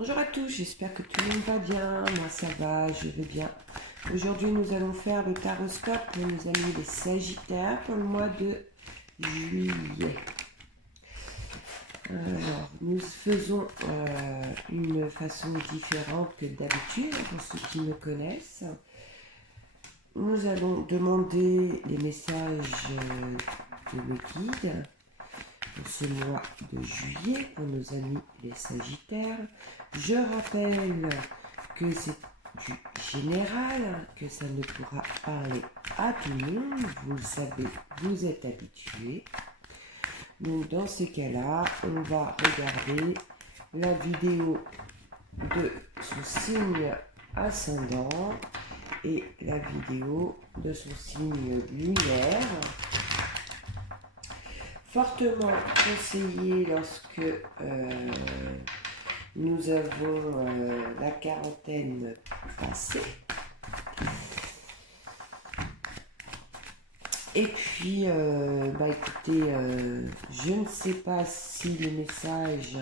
Bonjour à tous, j'espère que tout le monde va bien. Moi ça va, je vais bien. Aujourd'hui nous allons faire le taroscope pour nos amis les Sagittaires pour le mois de juillet. Alors nous faisons une façon différente que d'habitude pour ceux qui me connaissent. Nous allons demander les messages de mes guides pour ce mois de juillet pour nos amis les Sagittaires. Je rappelle que c'est du général, que ça ne pourra parler à tout le monde. Vous le savez, vous êtes habitués. Donc dans ce cas-là, on va regarder la vidéo de son signe ascendant et la vidéo de son signe lunaire. Fortement conseillé lorsque nous avons la quarantaine passée. Et puis, écoutez, je ne sais pas si les messages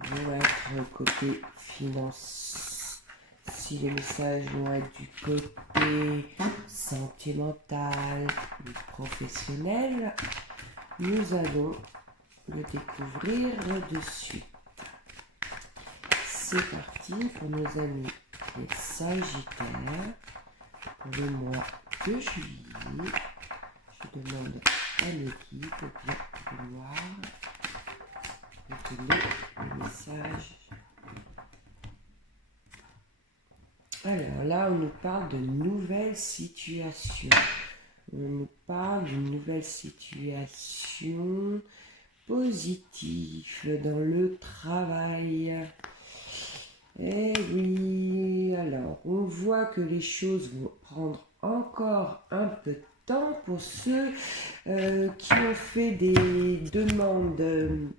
vont être côté finance, si les messages vont être du côté sentimental ou professionnel. Nous allons le découvrir de suite. C'est parti pour nos amis les Sagittaires pour le mois de juillet. Je demande à l'équipe de bien vouloir retenir les messages. Alors là, on nous parle de nouvelles situations. On nous parle d'une nouvelle situation positive dans le travail. Eh oui, alors on voit que les choses vont prendre encore un peu de temps pour ceux qui ont fait des demandes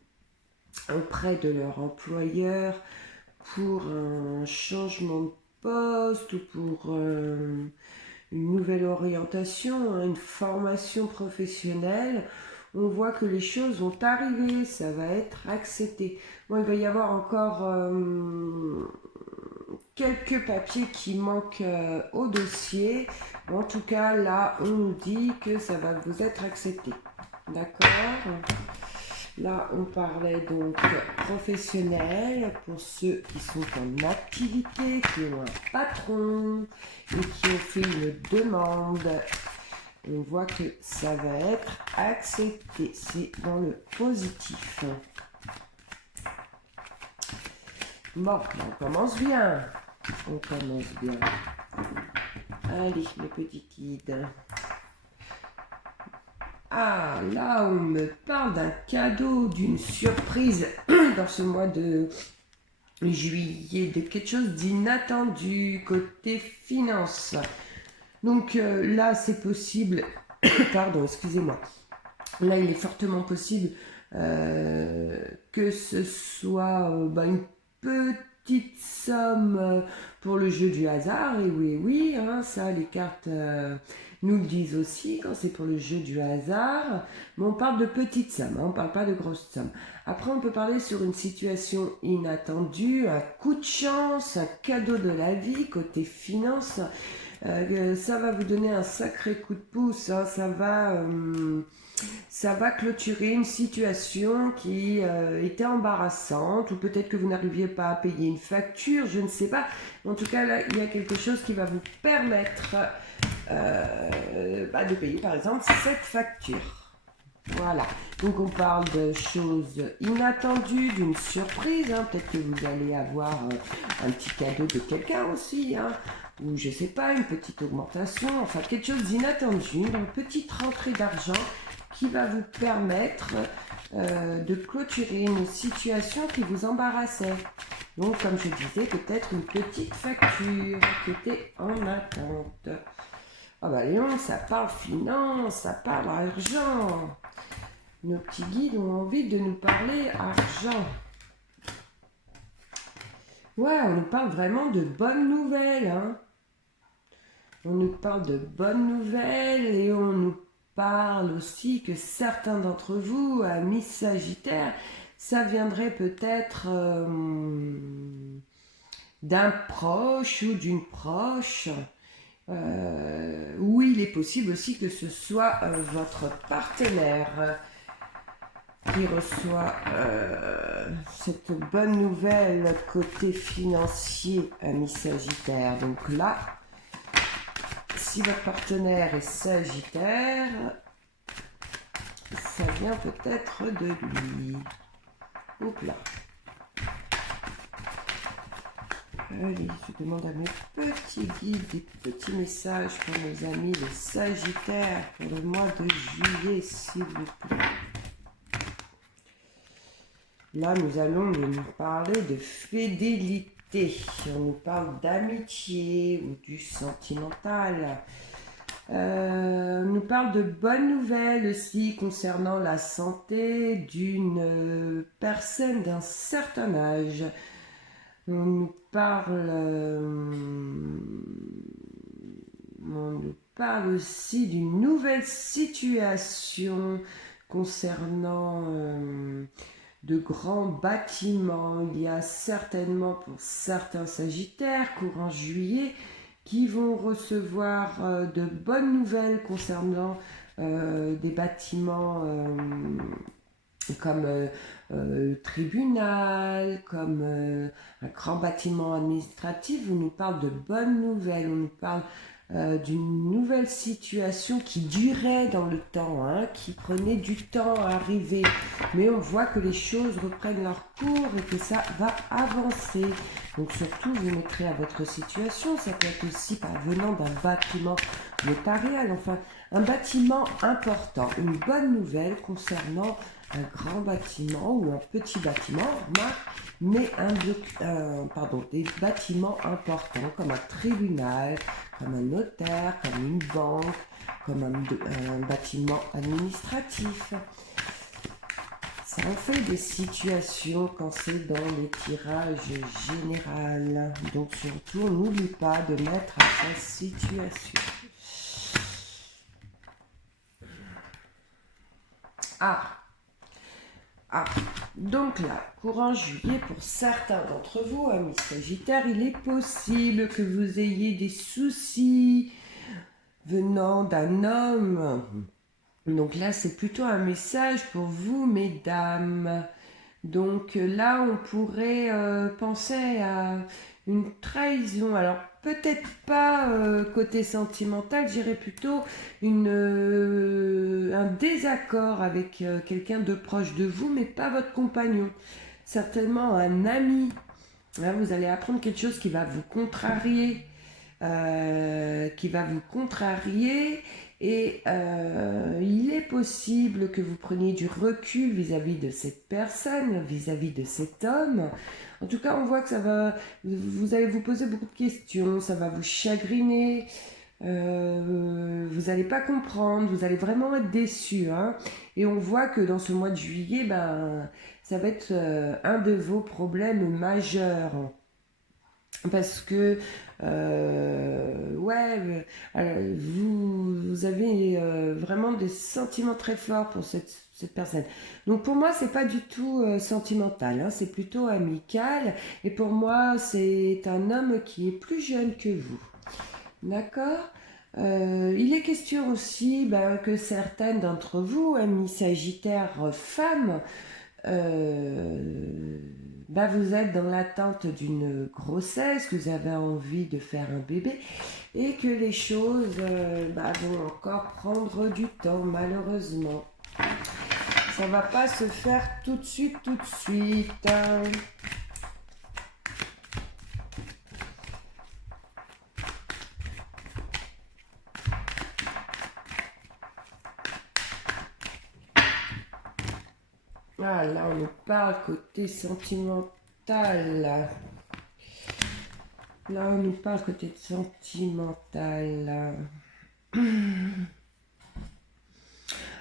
auprès de leur employeur pour un changement de poste ou pour une nouvelle orientation, une formation professionnelle. On voit que les choses vont arriver, ça va être accepté. Bon, il va y avoir encore quelques papiers qui manquent au dossier. En tout cas, là, on nous dit que ça va vous être accepté. D'accord ? Là, on parlait donc professionnel pour ceux qui sont en activité, qui ont un patron et qui ont fait une demande. On voit que ça va être accepté. C'est dans le positif. Bon, on commence bien. On commence bien. Allez, mes petits guides. Ah, là, on me parle d'un cadeau, d'une surprise dans ce mois de juillet, de quelque chose d'inattendu côté finance. Donc là, c'est possible. Pardon, excusez-moi. Là, il est fortement possible que ce soit une petite somme pour le jeu du hasard. Et oui, hein, ça, les cartes nous le disent aussi quand c'est pour le jeu du hasard. Mais on parle de petites sommes, hein, on ne parle pas de grosses sommes. Après, on peut parler sur une situation inattendue, un coup de chance, un cadeau de la vie, côté finance. Ça va vous donner un sacré coup de pouce, hein, ça va clôturer une situation qui était embarrassante, ou peut-être que vous n'arriviez pas à payer une facture, je ne sais pas. En tout cas, là, il y a quelque chose qui va vous permettre de payer, par exemple, cette facture. Voilà, donc on parle de choses inattendues, d'une surprise, hein. Peut-être que vous allez avoir un petit cadeau de quelqu'un aussi, hein. Ou je sais pas, une petite augmentation, enfin quelque chose d'inattendu, une petite rentrée d'argent qui va vous permettre de clôturer une situation qui vous embarrassait. Donc comme je disais, peut-être une petite facture qui était en attente. Ah bah Léon, ça parle finance, ça parle argent. Nos petits guides ont envie de nous parler argent. Ouais, on nous parle vraiment de bonnes nouvelles, hein. On nous parle de bonnes nouvelles et on nous parle aussi que certains d'entre vous, amis Sagittaires, ça viendrait peut-être d'un proche ou d'une proche. Ou il est possible aussi que ce soit votre partenaire qui reçoit cette bonne nouvelle côté financier, ami Sagittaire. Donc là, si votre partenaire est Sagittaire, ça vient peut-être de lui. Donc là. Allez, je demande à mes petits guides des petits messages pour nos amis les Sagittaires pour le mois de juillet, s'il vous plaît. Là, nous allons nous parler de fidélité. On nous parle d'amitié ou du sentimental. On nous parle de bonnes nouvelles aussi concernant la santé d'une personne d'un certain âge. On nous parle aussi d'une nouvelle situation concernant de grands bâtiments. Il y a certainement pour certains Sagittaires, courant juillet, qui vont recevoir de bonnes nouvelles concernant des bâtiments comme le tribunal, comme un grand bâtiment administratif. On nous parle de bonnes nouvelles, on nous parle d'une nouvelle situation qui durait dans le temps, hein, qui prenait du temps à arriver. Mais on voit que les choses reprennent leur cours et que ça va avancer. Donc surtout, vous mettrez à votre situation. Ça peut être aussi venant d'un bâtiment notarial, enfin un bâtiment important. Une bonne nouvelle concernant un grand bâtiment ou un petit bâtiment, mais des bâtiments importants comme un tribunal, comme un notaire, comme une banque, comme un bâtiment administratif. Ça en fait des situations quand c'est dans le tirage général. Donc surtout, n'oublie pas de mettre à sa situation. Donc là, courant juillet, pour certains d'entre vous, amis Sagittaires, il est possible que vous ayez des soucis venant d'un homme. Donc là, c'est plutôt un message pour vous, mesdames. Donc là, on pourrait penser à une trahison. Alors, peut-être pas côté sentimental, je dirais plutôt un désaccord avec quelqu'un de proche de vous, mais pas votre compagnon. Certainement un ami. Là, vous allez apprendre quelque chose qui va vous contrarier. Et il est possible que vous preniez du recul vis-à-vis de cette personne, vis-à-vis de cet homme. En tout cas, on voit que vous allez vous poser beaucoup de questions, ça va vous chagriner, vous n'allez pas comprendre, vous allez vraiment être déçu, hein. Et on voit que dans ce mois de juillet, ça va être un de vos problèmes majeurs. Parce que vous avez vraiment des sentiments très forts pour cette personne. Donc pour moi, c'est pas du tout sentimental, hein, c'est plutôt amical. Et pour moi, c'est un homme qui est plus jeune que vous. D'accord. Il est question aussi que certaines d'entre vous, amis Sagittaires femmes, vous êtes dans l'attente d'une grossesse, que vous avez envie de faire un bébé et que les choses vont encore prendre du temps, malheureusement. Ça va pas se faire tout de suite, hein. Ah, là, on nous parle côté sentimental. Là, on nous parle côté sentimental.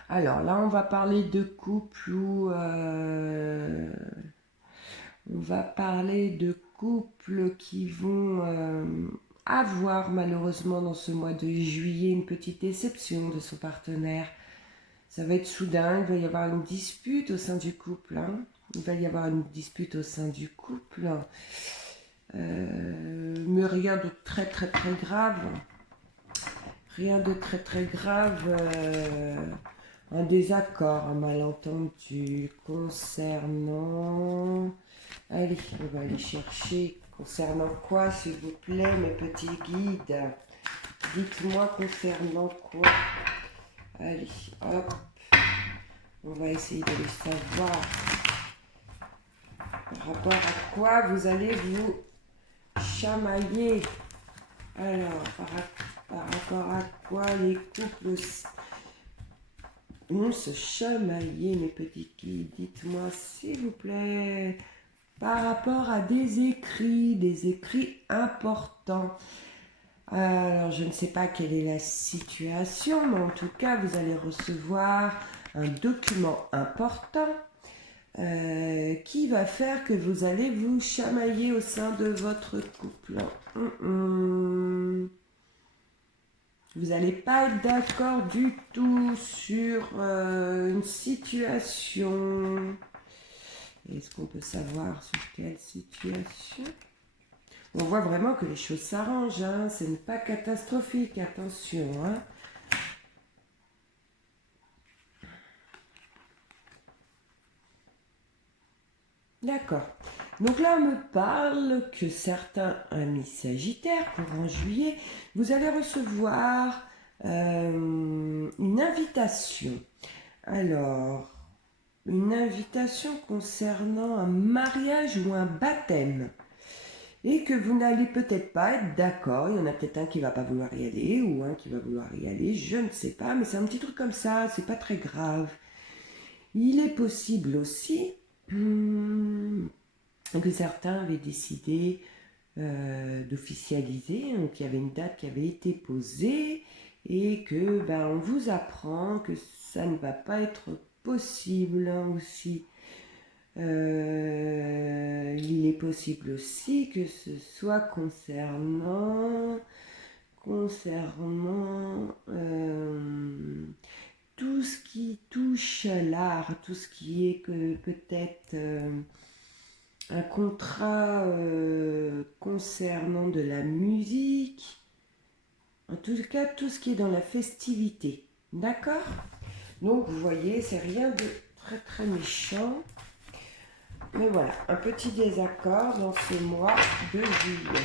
Alors, là, on va parler de couple où... on va parler de couples qui vont avoir, malheureusement, dans ce mois de juillet, une petite déception de son partenaire. Ça va être soudain, il va y avoir une dispute au sein du couple. Hein. Il va y avoir une dispute au sein du couple. Mais rien de très très très grave. Rien de très très grave. Un désaccord, un malentendu concernant... Allez, on va aller chercher. Concernant quoi, s'il vous plaît, mes petits guides? Dites-moi concernant quoi. Allez, hop. On va essayer de le savoir. Par rapport à quoi vous allez vous chamailler. Alors, par rapport à quoi les couples vont se chamailler, mes petits guides? Dites-moi, s'il vous plaît. Par rapport à des écrits importants. Alors, je ne sais pas quelle est la situation, mais en tout cas, vous allez recevoir un document important qui va faire que vous allez vous chamailler au sein de votre couple. Vous n'allez pas être d'accord du tout sur une situation. Est-ce qu'on peut savoir sur quelle situation? On voit vraiment que les choses s'arrangent, hein. Ce n'est pas catastrophique, attention. Hein. D'accord. Donc là, on me parle que certains amis sagittaires, courant juillet, vous allez recevoir une invitation. Alors, une invitation concernant un mariage ou un baptême. Et que vous n'allez peut-être pas être d'accord. Il y en a peut-être un qui va pas vouloir y aller ou un qui va vouloir y aller. Je ne sais pas, mais c'est un petit truc comme ça. C'est pas très grave. Il est possible aussi que certains avaient décidé d'officialiser, donc il y avait une date qui avait été posée et que on vous apprend que ça ne va pas être possible aussi. Il est possible aussi que ce soit concernant tout ce qui touche à l'art, tout ce qui est que peut-être un contrat concernant de la musique, en tout cas tout ce qui est dans la festivité. D'accord? Donc vous voyez, c'est rien de très très méchant. Mais voilà, un petit désaccord dans ce mois de juillet.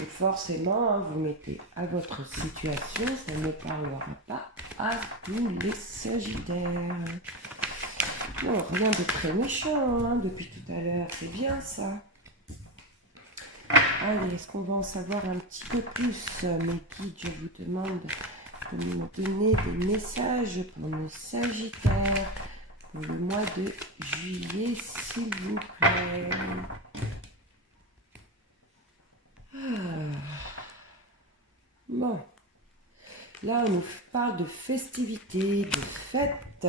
Et forcément, hein, vous mettez à votre situation, ça ne parlera pas à tous les sagittaires. Non, rien de très méchant hein, depuis tout à l'heure, c'est bien ça. Allez, est-ce qu'on va en savoir un petit peu plus? Mes guides, je vous demande de me donner des messages pour nos sagittaires. Pour le mois de juillet, s'il vous plaît. Bon. Là, on nous parle de festivités, de fêtes.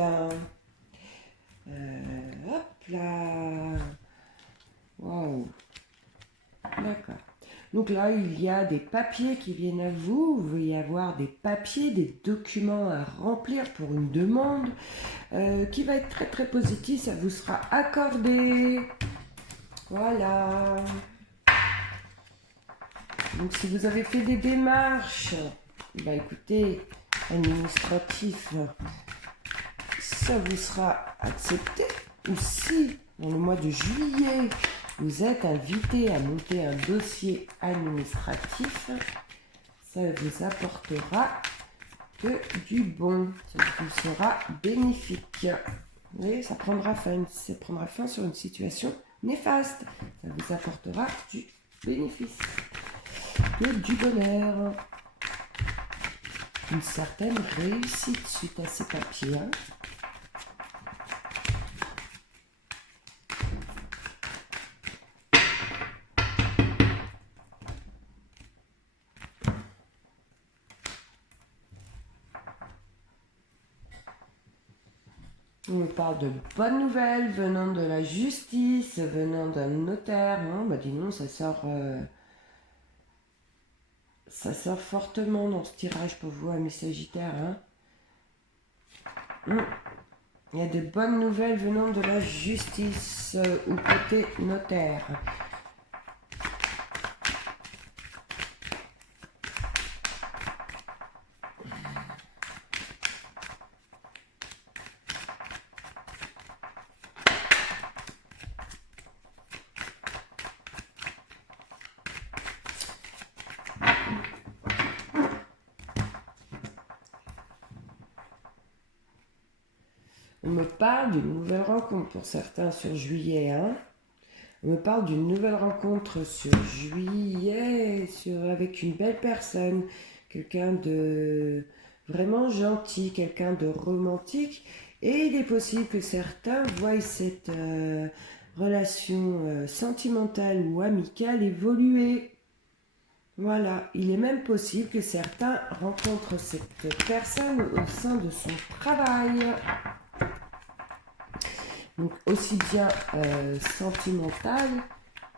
Hop là. Waouh. D'accord. Donc là, il y a des papiers qui viennent à vous. Vous y avoir des papiers, des documents à remplir pour une demande qui va être très très positif. Ça vous sera accordé. Voilà. Donc si vous avez fait des démarches, écoutez, administratif, ça vous sera accepté. Ou si, dans le mois de juillet, vous êtes invité à monter un dossier administratif, ça vous apportera que du bon. Ça vous sera bénéfique. Vous voyez, ça prendra fin sur une situation néfaste. Ça vous apportera du bénéfice. Que du bonheur. Une certaine réussite suite à ces papiers. Hein. On me parle de bonnes nouvelles venant de la justice, venant d'un notaire. Hein. Dis non, ça sort fortement dans ce tirage pour vous, amis sagittaires. Hein. Il y a de bonnes nouvelles venant de la justice ou côté notaire. On me parle d'une nouvelle rencontre pour certains sur juillet. Hein. On me parle d'une nouvelle rencontre sur juillet avec une belle personne, quelqu'un de vraiment gentil, quelqu'un de romantique. Et il est possible que certains voient cette relation sentimentale ou amicale évoluer. Voilà, il est même possible que certains rencontrent cette personne au sein de son travail. Donc aussi bien sentimental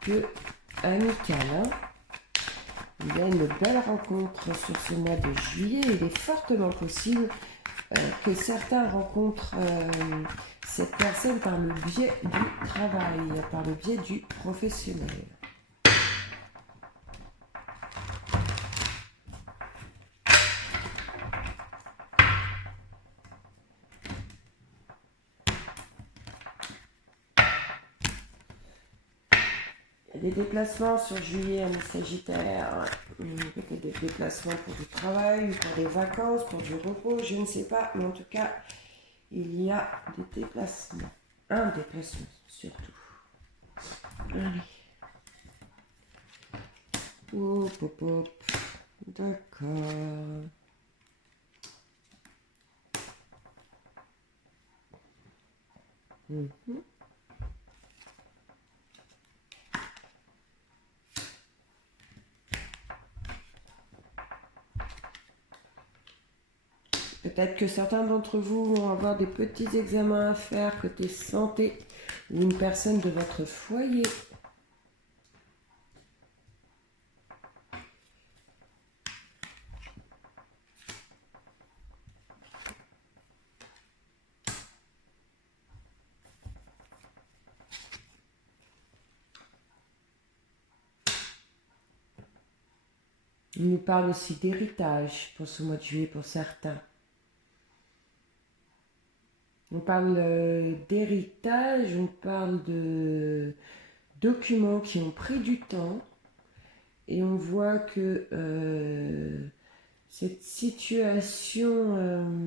que amical. Hein. Il y a une belle rencontre sur ce mois de juillet. Il est fortement possible que certains rencontrent cette personne par le biais du travail, par le biais du professionnel. Des déplacements sur juillet, ami Sagittaire, peut-être des déplacements pour du travail, pour des vacances, pour du repos, je ne sais pas, mais en tout cas, il y a des déplacements. Un déplacement surtout. Allez. Hop, hop, hop. D'accord. Peut-être que certains d'entre vous vont avoir des petits examens à faire côté santé ou une personne de votre foyer. Il nous parle aussi d'héritage pour ce mois de juillet pour certains. On parle d'héritage, on parle de documents qui ont pris du temps et on voit que cette situation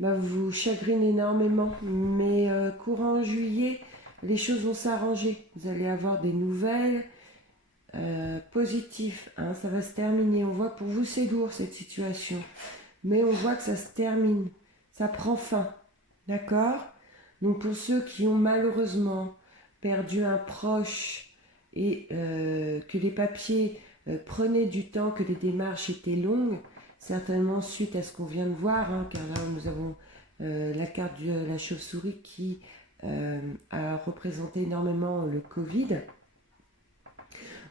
vous chagrine énormément. Mais courant juillet, les choses vont s'arranger. Vous allez avoir des nouvelles positives. Hein, ça va se terminer. On voit pour vous c'est lourd cette situation. Mais on voit que ça se termine. Ça prend fin. D'accord ? Donc pour ceux qui ont malheureusement perdu un proche et que les papiers prenaient du temps, que les démarches étaient longues, certainement suite à ce qu'on vient de voir, hein, car là nous avons la carte de la chauve-souris qui a représenté énormément le Covid.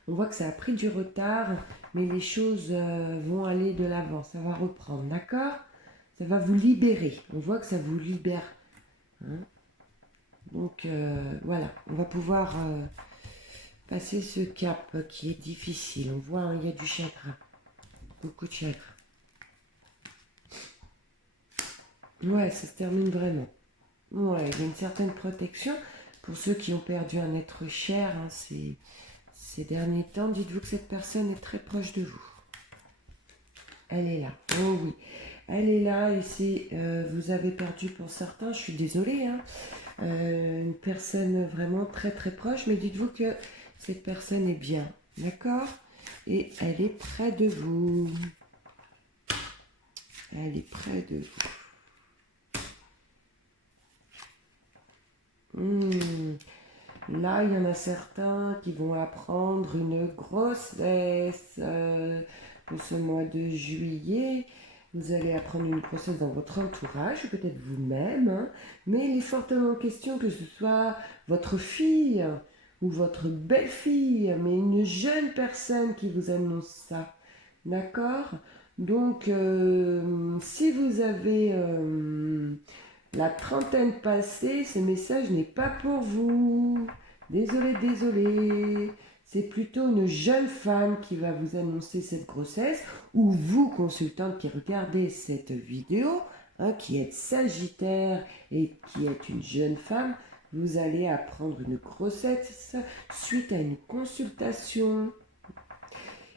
On voit que ça a pris du retard, mais les choses vont aller de l'avant, ça va reprendre, d'accord ? Ça va vous libérer, on voit que ça vous libère. Hein. Donc voilà, on va pouvoir passer ce cap qui est difficile. On voit, il y a du chagrin, beaucoup de chagrin. Ouais, ça se termine vraiment. Ouais, il y a une certaine protection pour ceux qui ont perdu un être cher hein, ces derniers temps. Dites-vous que cette personne est très proche de vous. Elle est là. Oh oui, elle est là et si vous avez perdu pour certains, je suis désolée, hein, une personne vraiment très très proche, mais dites-vous que cette personne est bien, d'accord ? Et elle est près de vous. Elle est près de vous. Là, il y en a certains qui vont apprendre une grossesse pour ce mois de juillet. Vous allez apprendre une grossesse dans votre entourage, peut-être vous-même, hein, mais il est fortement question que ce soit votre fille ou votre belle-fille, mais une jeune personne qui vous annonce ça. D'accord ? Donc, si vous avez La trentaine passée, ce message n'est pas pour vous. Désolé, désolé. C'est plutôt une jeune femme qui va vous annoncer cette grossesse, ou vous, consultante qui regardez cette vidéo, qui êtes Sagittaire et qui êtes une jeune femme, vous allez apprendre une grossesse suite à une consultation.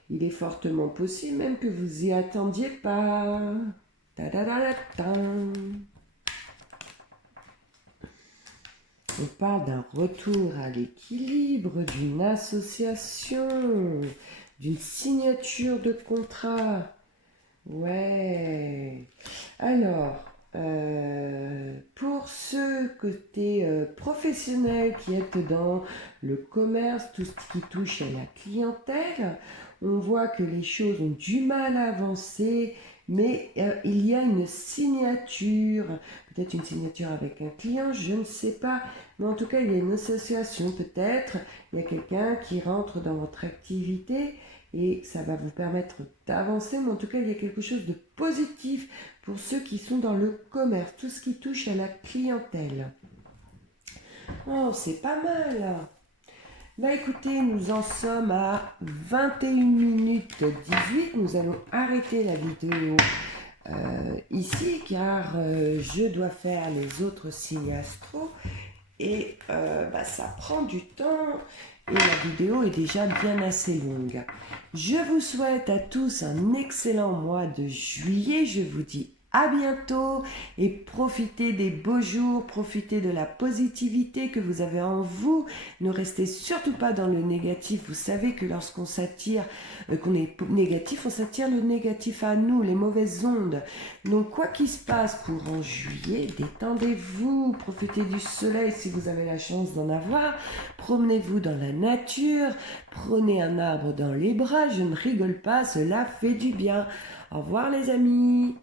Il est fortement possible même que vous y attendiez pas. On parle d'un retour à l'équilibre, d'une association, d'une signature de contrat. Ouais. Alors, pour ceux côté professionnels qui êtes dans le commerce, tout ce qui touche à la clientèle, on voit que les choses ont du mal à avancer, mais il y a une signature, peut-être une signature avec un client, je ne sais pas, mais en tout cas il y a une association peut-être, il y a quelqu'un qui rentre dans votre activité et ça va vous permettre d'avancer, mais en tout cas il y a quelque chose de positif pour ceux qui sont dans le commerce, tout ce qui touche à la clientèle. Oh, c'est pas mal. Bah écoutez, nous en sommes à 21 minutes 18. Nous allons arrêter la vidéo ici car je dois faire les autres signes astro et ça prend du temps et la vidéo est déjà bien assez longue. Je vous souhaite à tous un excellent mois de juillet. Je vous dis à bientôt et profitez des beaux jours, profitez de la positivité que vous avez en vous. Ne restez surtout pas dans le négatif. Vous savez que lorsqu'on s'attire, qu'on est négatif, on s'attire le négatif à nous, les mauvaises ondes. Donc quoi qu'il se passe courant juillet, détendez-vous, profitez du soleil si vous avez la chance d'en avoir, promenez-vous dans la nature, prenez un arbre dans les bras, je ne rigole pas, cela fait du bien. Au revoir les amis.